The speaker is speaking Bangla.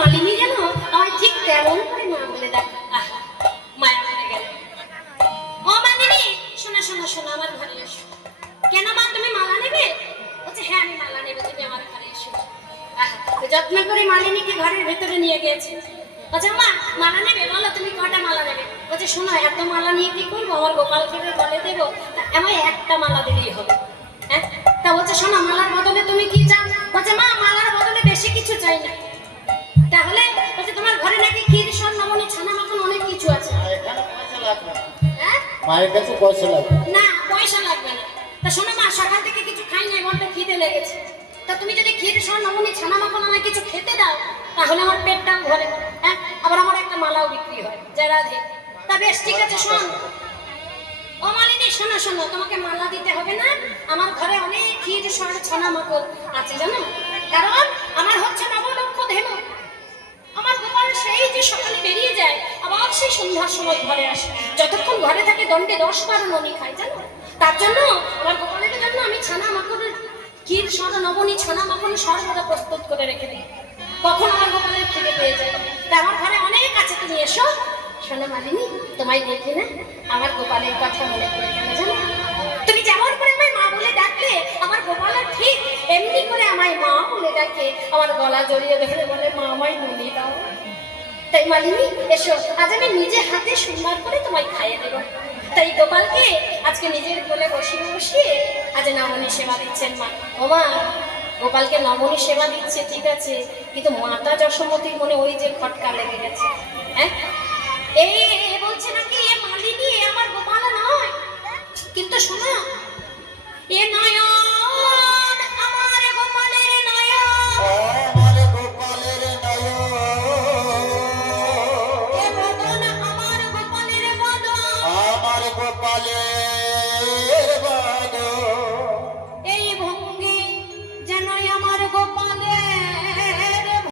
মালিনী যেন আমায় ঠিক তেমন করে মা বলে ডাক। মায়া পড়ে গেল। ও মালিনী, শোনা শোনা শোনা, আমার ঘরে এসো। কেন মা, তুমি মালা নেবে? বলছে হ্যাঁ আমি মালা নেবে, তুমি আমার ঘরে এসো। যত্ন করে মালিনীকে ঘরের ভেতরে নিয়ে গিয়েছে। বলছে মা মালা নেবে? বলো তুমি কটা মালা নেবে? বলছে শোনো, এত মালা নিয়ে কি করবো, আমার গোপালকে বলে দেবো, আমায় একটা মালা দিলেই হবে। হ্যাঁ, তা বলছে শোনো, মালার বদলে তুমি কি চাও? বলছে মা মালার বদলে বেশি কিছু চাই না। তাহলে বলছে তোমার ঘরে নাকি ক্ষীর সর নবনী ছানা মাখন অনেক কিছু আছে। হ্যাঁ, মায়ের কাছে পয়সা লাগবে না, পয়সা লাগবে না। তা শোনো মা, সকাল থেকে কিছু খাই নাই, বড্ড খিদে লেগেছে। তা তুমি যদি ক্ষীর সর নবনী ছানা মাখন আমায় কিছু খেতে দাও, তাহলে আমার পেটটাও ভরে। হ্যাঁ, আবার আমার একটা মালাও বিক্রি হয়। জয় রাধে। তা বেশ ঠিক আছে, শোন। ও মালিনী শোনো শোনো, তোমাকে মালা দিতে হবে না। আমার ঘরে অনেক ক্ষীর সর ছানা মাখন আছে জানো, কারণ আমার হচ্ছে নবলক্ষ ধেনু। আমার গোপাল সেই যে সকালে বেরিয়ে যায়, আবার সেই সন্ধ্যার সময় ঘরে আসে। যতক্ষণ ঘরে থাকে দণ্ডে 10-12 ননি খায় জানো। তার জন্য আমার গোপালের জন্য আমি ছানা মাখনের ক্ষীর সর নবনী ছানা মাখন সর্বদা প্রস্তুত করে রেখে দিই, কখন আমার গোপালের খিদে পেয়ে যায়। তা আমার ঘরে অনেক আছে, তুমি এসো। শোনো মালিনী, তোমায় দেখে না আমার গোপালের কথা মনে পড়ে গেল জানো। তুমি যেমন করে আমায় মা বলে ডাকলে, আমার গোপালের ঠিক এমনি করে আমায় মা বলে ডাকে, আমার গলা জড়িয়ে ধরে বলে মা আমায় বলি দাও। তাই মালিনী এসো, আজ আমি নিজে হাতে সুন্দর করে তোমায় খাইয়ে দেবো। তাই গোপালকে আজকে নিজের কোলে বসিয়ে বসিয়ে আজ নবনী সেবা দিচ্ছেন মা। ও মা, গোপালকে নবনী সেবা দিচ্ছে ঠিক আছে, কিন্তু মাতা যশোমতীর মনে ওই যে খটকা লেগে গেছে। হ্যাঁ, এই